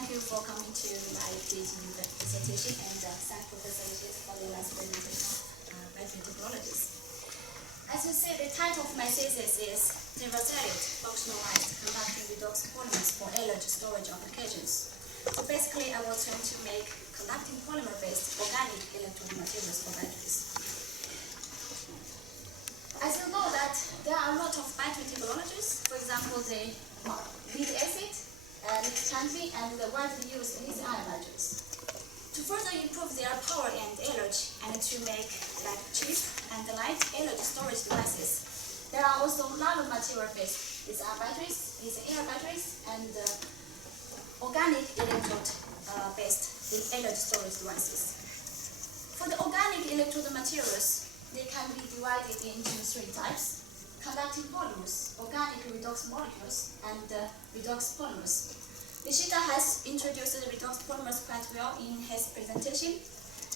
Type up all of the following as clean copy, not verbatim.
Thank you for coming to my PhD dissertation, and thank Professor Yusuf for the last presentation of battery technologies. As you see, the title of my thesis is Devastated Functionalized Conducting Redox Polymers for Energy Storage Applications. So basically, I was trying to make conducting polymer-based organic electrode materials for batteries. As you know that there are a lot of battery technologies, for example, the lead acid, lead country, and the widely used lithium-ion batteries. To further improve their power and energy, and to make like cheap and light energy storage devices, there are also nanomaterial-based lithium batteries, lithium-ion batteries, and organic electrode-based energy storage devices. For the organic electrode materials, they can be divided into three types: conducting polymers, organic redox molecules, and redox polymers. Nishida has introduced the redox polymers quite well in his presentation.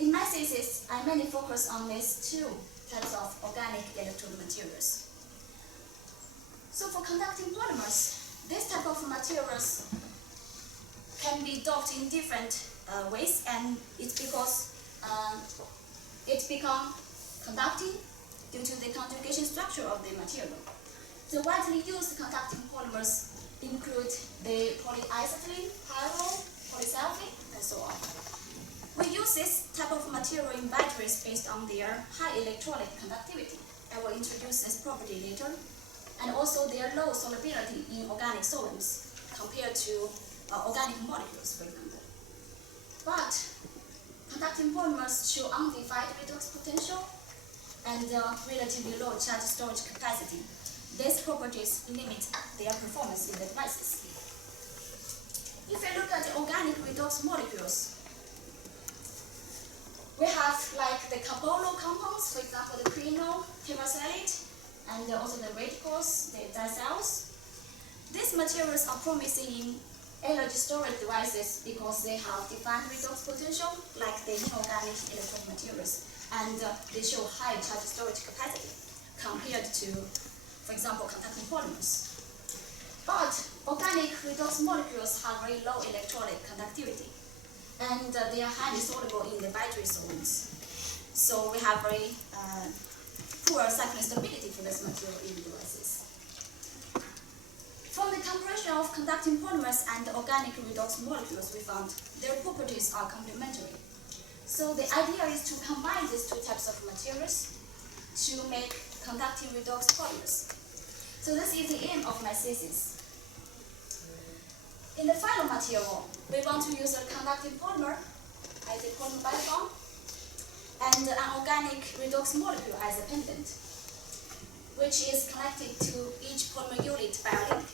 In my thesis, I mainly focus on these two types of organic electrode materials. So for conducting polymers, this type of materials can be doped in different ways, and it's because it becomes conducting due to the conjugation structure of the material. The widely used conducting polymers include the polyacetylene, pyrrole, polysulfate, and so on. We use this type of material in batteries based on their high electrolytic conductivity. I will introduce this property later, and also their low solubility in organic solvents compared to organic molecules, for example. But conducting polymers show undefined redox potential and relatively low charge storage capacity. These properties limit their performance in the devices. If we look at the organic redox molecules, we have like the carbonyl compounds, for example, the quinol, terephthalate, and also the radicals, the dicels. These materials are promising in energy storage devices because they have defined redox potential, like the inorganic electrode materials, and they show high charge storage capacity compared to, for example, conducting polymers. But organic redox molecules have very low electrolytic conductivity, and they are highly soluble in the battery solvents. So we have very poor cycling stability for this material in devices. From the comparison of conducting polymers and organic redox molecules, we found their properties are complementary. So the idea is to combine these two types of materials to make conducting redox polymers. So this is the aim of my thesis. In the final material, we want to use a conducting polymer as a polymer backbone and an organic redox molecule as a pendant, which is connected to each polymer unit by a link.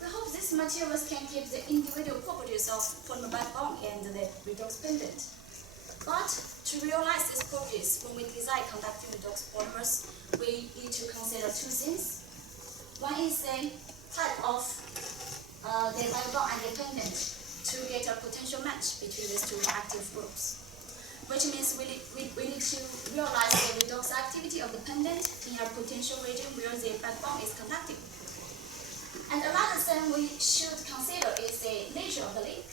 We hope these materials can keep the individual properties of polymer backbone and the redox pendant. But to realize these properties, when we design conducting redox polymers, we need to consider two things. One is the type of the backbone and the pendant to get a potential match between these two active groups, which means we need to realize the redox activity of the pendant in a potential region where the backbone is conducting. And another thing we should consider is the nature of the link,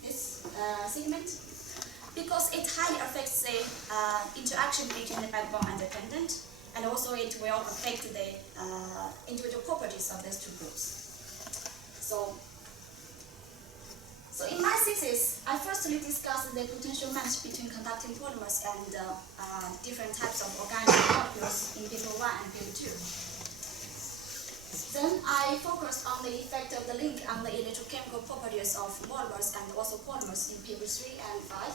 this segment, because it highly affects the interaction between the backbone and the pendant, and also it will affect the individual properties of these two groups. So in my thesis, I firstly discussed the potential match between conducting polymers and different types of organic molecules in paper 1 and paper 2. Then I focused on the effect of the link on the electrochemical properties of monomers and also polymers in paper 3 and 5.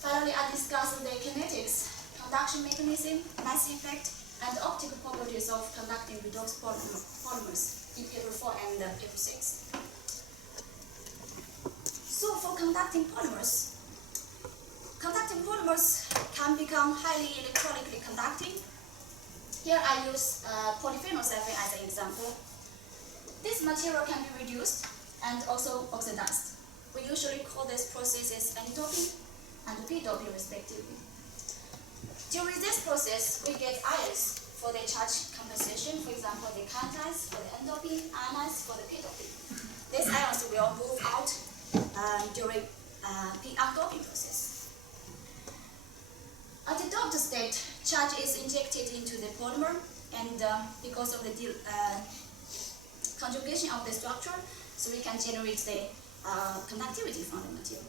Finally, I discussed the kinetics, conduction mechanism, mass effect, and optical properties of conducting redox polymers in paper 4 and paper 6. So for conducting polymers can become highly electronically conducting. Here I use polyphenol sulfate as an example. This material can be reduced and also oxidized. We usually call this processes N-doping and P-doping respectively. During this process, we get ions for the charge compensation, for example, the cations for the N-doping, ions for the P-doping. these ions will move out during the undoping process. At the doped state, charge is injected into the polymer, and because of the conjugation of the structure, so we can generate the conductivity from the material.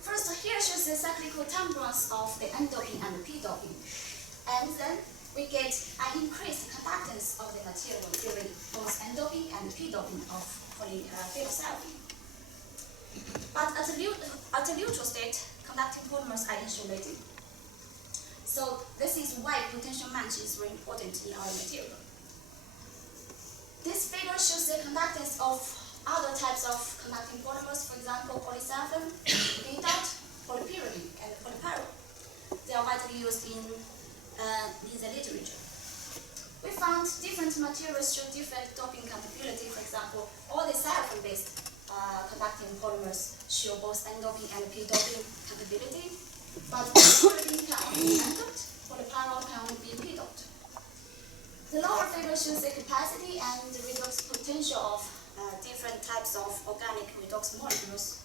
First, here shows the cyclical temperance of the N-doping and the P-doping. And then we get an increased conductance of the material during both N-doping and P-doping of polyphenolsilicon. But at a neutral state, conducting polymers are insulated. So this is why potential match is very important in our material. This figure shows the conductance of other types of conducting polymers, for example, polysilicon, P-dot, polypyrrolene, and polypyrrole. They are widely used in the literature. We found different materials show different doping compatibility. For example, all the silicon-based conducting polymers show both N-doping and P-doping compatibility, but polypyrrolene can only be N-doped, polypyrrole can only be P-doped. The lower figure shows the capacity and the redox potential of different types of organic redox molecules.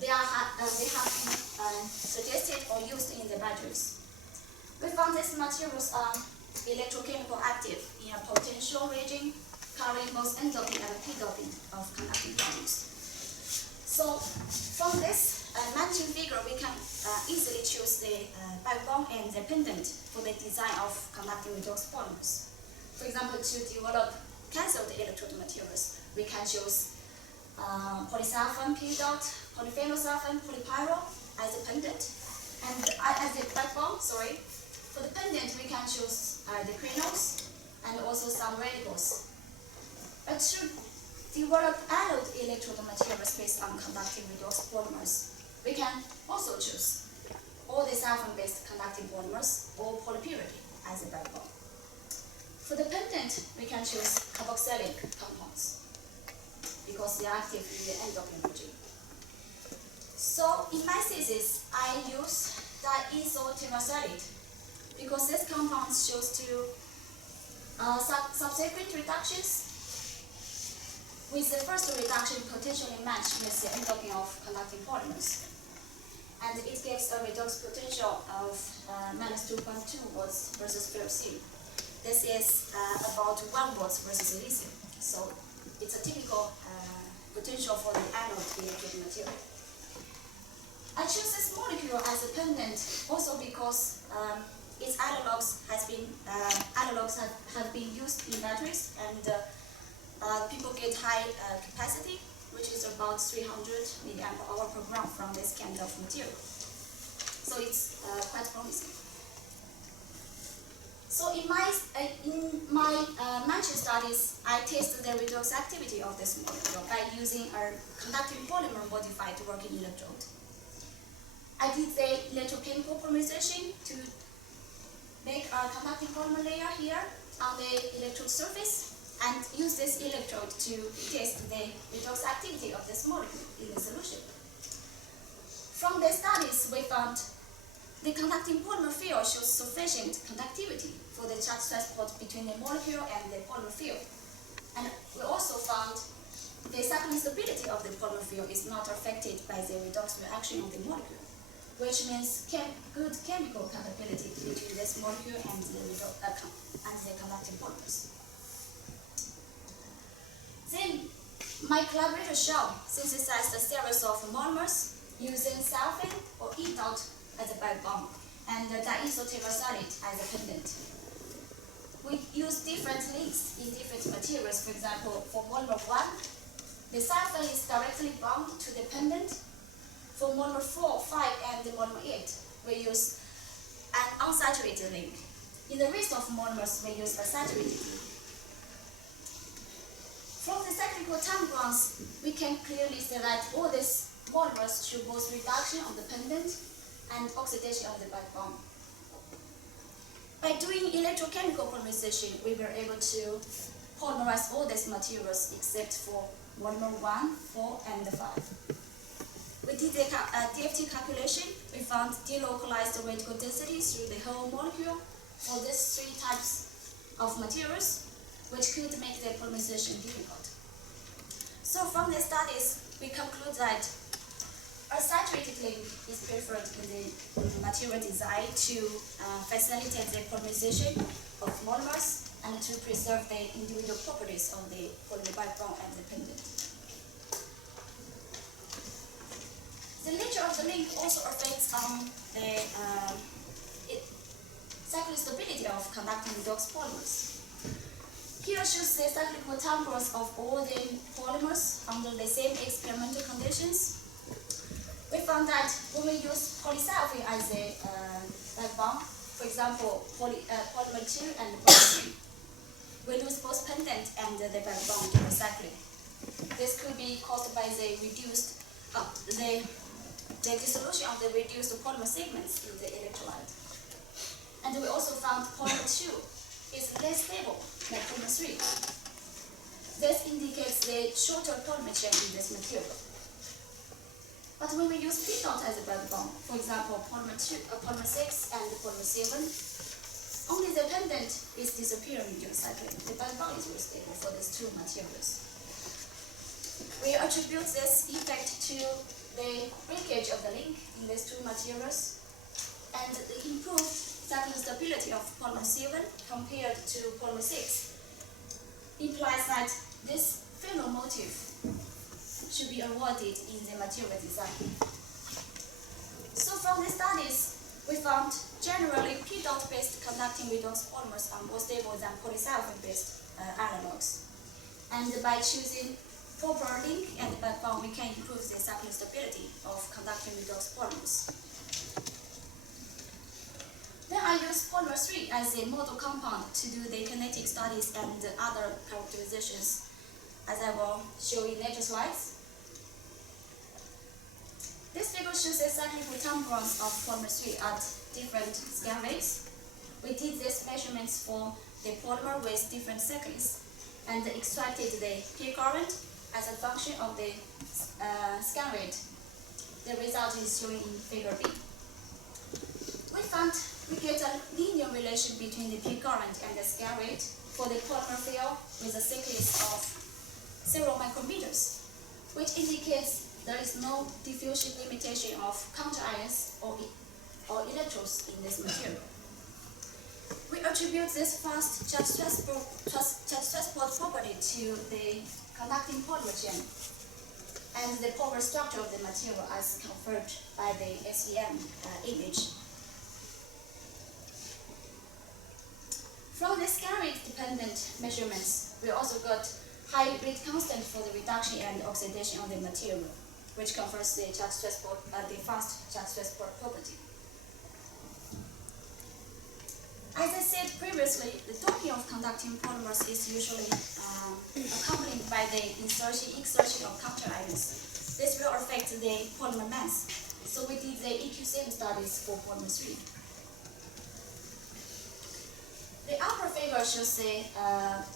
They have been suggested or used in the batteries. We found these materials are electrochemical active in a potential region covering both N-doping and P-doping of conducting polymers. So from this matching figure, we can easily choose the backbone and the pendant for the design of conducting redox polymers. For example, to develop cathode electrode materials, we can choose polysilicon, P-dot, polyphenolsilicon, polypyrrole as a pendant, and as the backbone. For the pendant, we can choose the crinols and also some radicals. But to develop anode electrode materials based on conducting redox polymers, we can also choose all the silicon-based conducting polymers or polypyrrole as a backbone. For the pendant, we can choose carboxylic compounds because they are active in the N-doping region. So in my thesis, I use diisotyrosylate because this compound shows two subsequent reductions, with the first reduction potentially matched with the N-doping of conducting polymers. And it gives a redox potential of minus 2.2 volts versus ferrocerium. This is about 1 volt versus lithium. So it's a typical potential for the anode electrode material. I choose this molecule as a pendant also because its analogs have been used in batteries, and people get high capacity, which is about 300 milliamp hour per gram from this kind of material. So it's quite promising. So in my matching studies, I tested the redox activity of this molecule by using a conducting polymer modified working electrode. I did the electrochemical polymerization to make a conducting polymer layer here on the electrode surface and use this electrode to test the redox activity of this molecule in the solution. From the studies, we found the conducting polymer field shows sufficient conductivity for the charge transport between the molecule and the polymer field. And we also found the cycling stability of the polymer field is not affected by the redox reaction of the molecule, which means good chemical compatibility between this molecule and the conducting polymers. Then, my collaborator Shao synthesized a series of monomers using silicon or E-dot as a backbone and diisotyrosylate as a pendant. We use different links in different materials. For example, for monomer 1, the silicon is directly bound to the pendant. For monomer 4, 5, and the monomer 8, we use an unsaturated link. In the rest of monomers, we use a saturated link. From the cyclical time graphs, we can clearly see that all these monomers show both reduction of the pendant and oxidation of the backbone. By doing electrochemical polymerization, we were able to polymerize all these materials except for monomer 1, 4, and 5. We did the DFT calculation. We found delocalized radical density through the whole molecule for these 3 types of materials, which could make the polymerization difficult. studies, we conclude that a saturated link is preferred in the material design to facilitate the polymerization of monomers and to preserve the individual properties of the polymer backbone and the pendant. The nature of the link also affects on the cyclic stability of conducting redox polymers. Here shows the cyclical temperature of all the polymers under the same experimental conditions. We found that when we use polysulfate as a backbone, for example, polymer 2 and polymer 3, we lose both pendant and the backbone during cycling. This could be caused by the reduced the dissolution of the reduced polymer segments in the electrolyte. And we also found polymer 2 is less stable than polymer 3. This indicates the shorter polymer chain in this material. But when we use P dot as a backbone, for example, polymer 6 and polymer 7, only the pendant is disappearing during cycling. The backbone is very stable for these two materials. We attribute this effect to the breakage of the link in these two materials and the improved cyclic stability of polymer 7 compared to polymer 6 implies that this phenol motif should be avoided in the material design. So from the studies, we found generally P-dot-based conducting redox polymers are more stable than polysulfate-based analogs. And by choosing proper link and backbone, we can improve the cyclic stability of conducting redox polymers. Then I use polymer 3 as a model compound to do the kinetic studies and other characterizations, as I will show in later slides. This figure shows the cyclical temperance of polymer 3 at different scan rates. We did these measurements for the polymer with different cycles and extracted the peak current as a function of the scan rate. The result is shown in figure B. We found we get a linear relation between the peak current and the scan rate for the polymer field with a thickness of 0 micrometers, which indicates there is no diffusion limitation of counterions or electrodes in this material. We attribute this fast charge transport property to the conducting polymer chain and the polymer structure of the material as confirmed by the SEM image. From the scan rate dependent measurements, we also got high rate constant for the reduction and oxidation of the material, which confers the charge transport, the fast charge transport property. As I said previously, the doping of conducting polymers is usually accompanied by the exertion of counterions. This will affect the polymer mass. So we did the EQCM studies for polymer 3. The upper figure shows the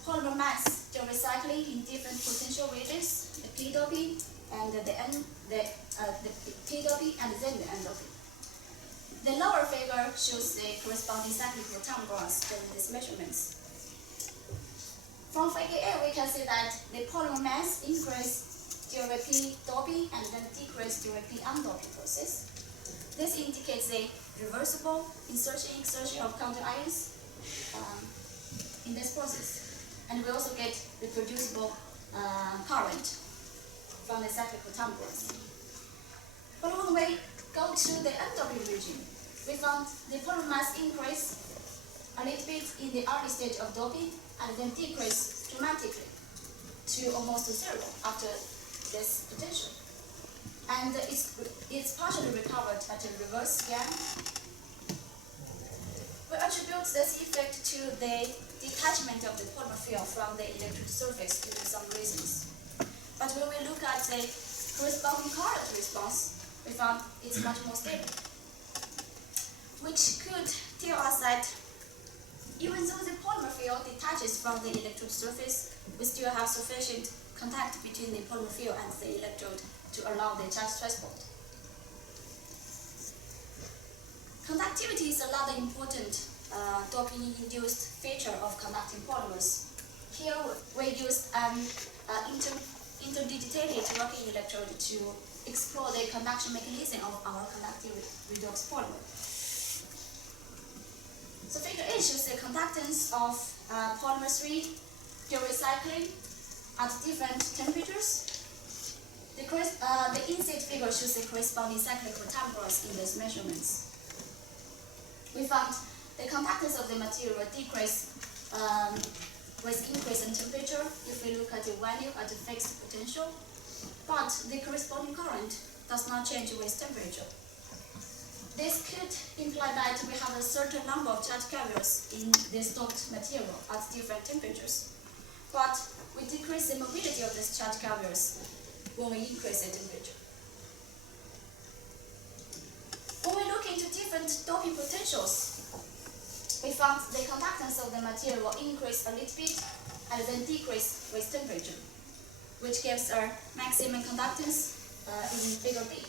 polymer mass during recycling in different potential regions, the P doping and the P doping and then the N doping. The lower figure shows the corresponding cyclical temperance during these measurements. From figure A, we can see that the polymer mass increased during P doping and then decreased during P undoping process. This indicates the reversible insertion of counterions in this process, and we also get reproducible current from the cyclical temperance. But when we go to the endoping region, we found the polymer mass increase a little bit in the early stage of doping and then decrease dramatically to almost zero after this potential. And it's partially recovered at a reverse scan. We attribute this effect to the detachment of the polymer field from the electric surface due to some reasons. But when we look at the corresponding current response, we found it's much more stable, which could tell us that even though the polymer field detaches from the electrode surface, we still have sufficient contact between the polymer field and the electrode to allow the charge transport. Conductivity is another important doping-induced feature of conducting polymers. Here we used an interdigitated working electrode to explore the conduction mechanism of our conductive redox polymer. So figure A shows the conductance of polymer 3 during recycling at different temperatures. The inset figure shows the corresponding cyclical time growth in these measurements. We found the conductance of the material decrease with increase in temperature if we look at the value at the fixed potential, but the corresponding current does not change with temperature. This could imply that we have a certain number of charge carriers in this doped material at different temperatures, but we decrease the mobility of these charge carriers when we increase the temperature. When we look into different doping potentials, we found the conductance of the material will increase a little bit and then decrease with temperature, which gives our maximum conductance in figure B.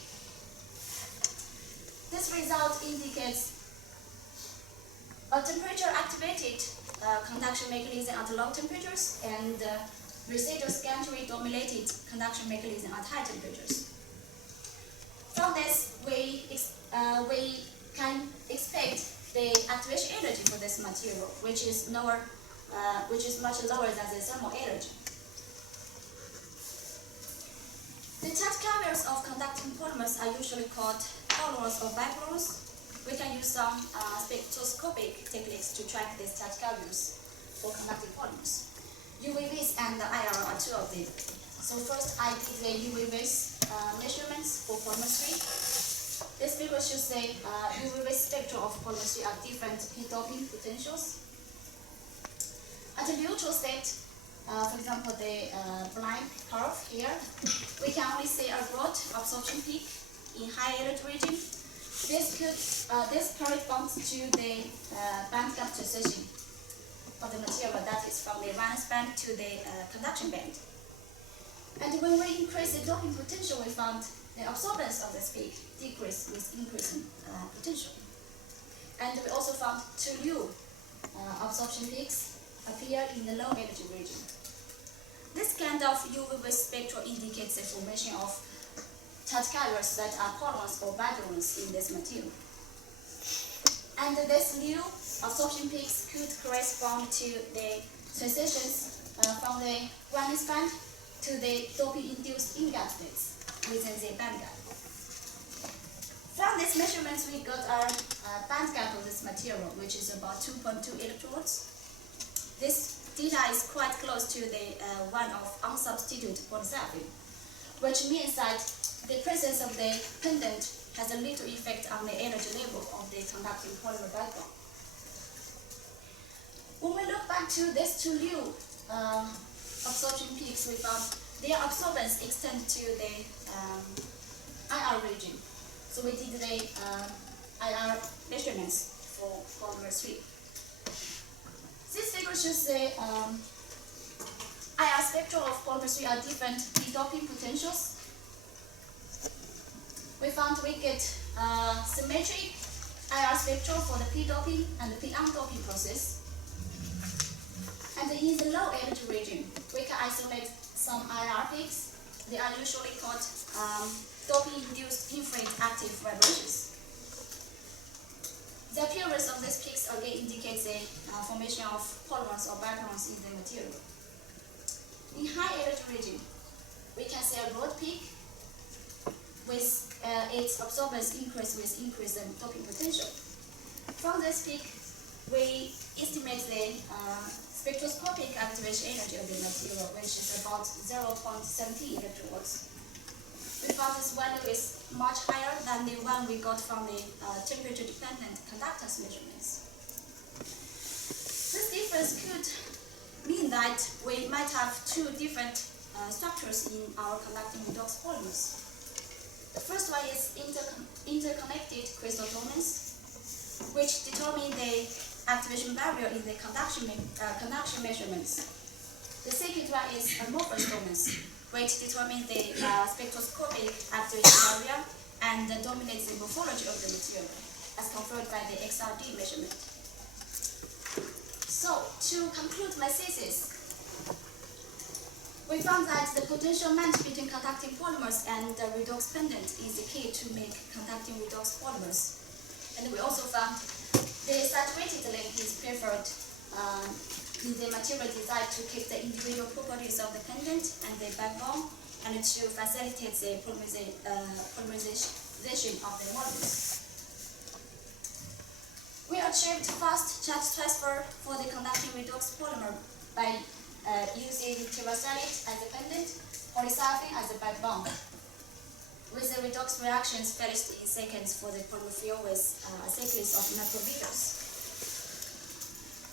This result indicates a temperature-activated conduction mechanism at low temperatures and residual scantily-dominated conduction mechanism at high temperatures. From this, we can expect the activation energy for this material, which is much lower than the thermal energy. The charge carriers of conducting polymers are usually called polymers or bipolymers. We can use some spectroscopic techniques to track these charge carriers for conducting polymers. UV-Vis and IR are two of them. So first, I did the UV-Vis measurements for polymer 3. This figure shows the UV-Vis spectrum of polymer 3 at different heat doping potentials. At a neutral state, for example, the blank curve here, we can only see a broad absorption peak in high energy region. This corresponds to the band gap transition of the material, that is from the valence band to the conduction band. And when we increase the doping potential, we found the absorbance of this peak decrease with increasing potential. And we also found two new absorption peaks appear in the low energy region. This kind of UV-Vis spectrum indicates the formation of charge carriers that are polymers or bipolymers in this material. And these new absorption peaks could correspond to the transitions from the valence band to the doping-induced in-gap states within the band gap. From these measurements, we got our band gap of this material, which is about 2.2 electrovolts. This data is quite close to the one of unsubstituted polysilicon, which means that the presence of the pendant has a little effect on the energy level of the conducting polymer backbone. When we look back to these two new absorption peaks, we found their absorbance extend to the IR region. So we did the IR measurements for polymer 3. This figure shows the IR spectrum of polymer 3 at different p-doping potentials. We found we get symmetric IR spectrum for the p-doping and the p-undoping process. And in the low energy region, we can isolate some IR peaks. They are usually called doping-induced infrared active vibrations. The appearance of these peaks again indicates the formation of polymers or bipolymers in the material. In high energy region, we can see a broad peak with its absorbance increase with increase in doping potential. From this peak, we estimate the spectroscopic activation energy of the material, which is about 0.17 electrovolts. We found this value is much higher than the one we got from the temperature-dependent conductance measurements. This difference could mean that we might have two different structures in our conducting redox polymers. The first one is interconnected crystal domains, which determine the activation barrier in the conduction measurements. The second one is amorphous domains, which determine the spectroscopic activation barrier and dominates the morphology of the material, as confirmed by the XRD measurement. So, to conclude my thesis, We found that the potential match between conducting polymers and the redox pendant is the key to make conducting redox polymers. And we also found the saturated link is preferred in the material design to keep the individual properties of the pendant and the backbone, and to facilitate the polymerization of the molecules. We achieved fast charge transfer for the conducting redox polymer by using terephthalate as a pendant, polysulfane as a backbone, with the redox reactions finished in seconds for the polymer field with a sequence of micrometers.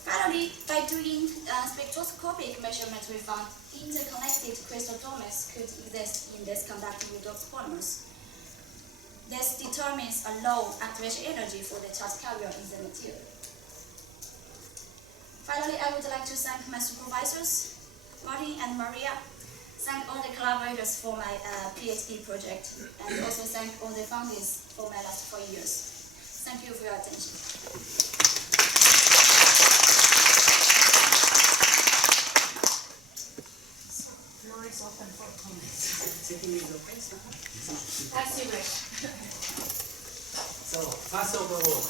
Finally, by doing spectroscopic measurements, we found interconnected crystal domains could exist in these conducting redox polymers. This determines a low activation energy for the charge carrier in the material. Finally, I would like to thank my supervisors, Martin and Maria, thank all the collaborators for my PhD project, and also thank all the funders for my last 4 years. Thank you for your attention. Floor is open for comments. Sitting is open. As you wish. So, first of all,